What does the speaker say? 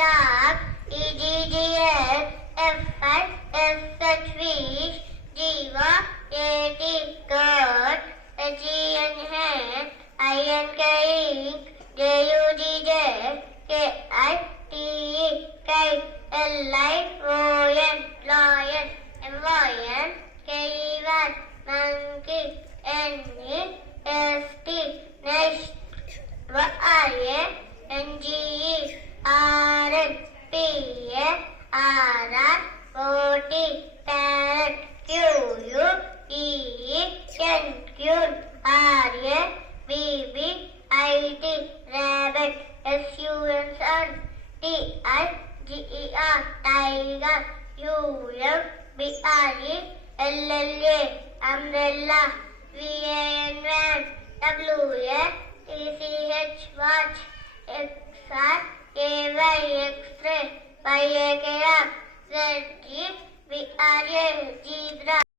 dog, EGGS, fish, goat, hen, ink, kite, lion, monkey, nest, parrot, rabbit, tiger, umbrella, van, watch, X-ray, X-ray, zebra.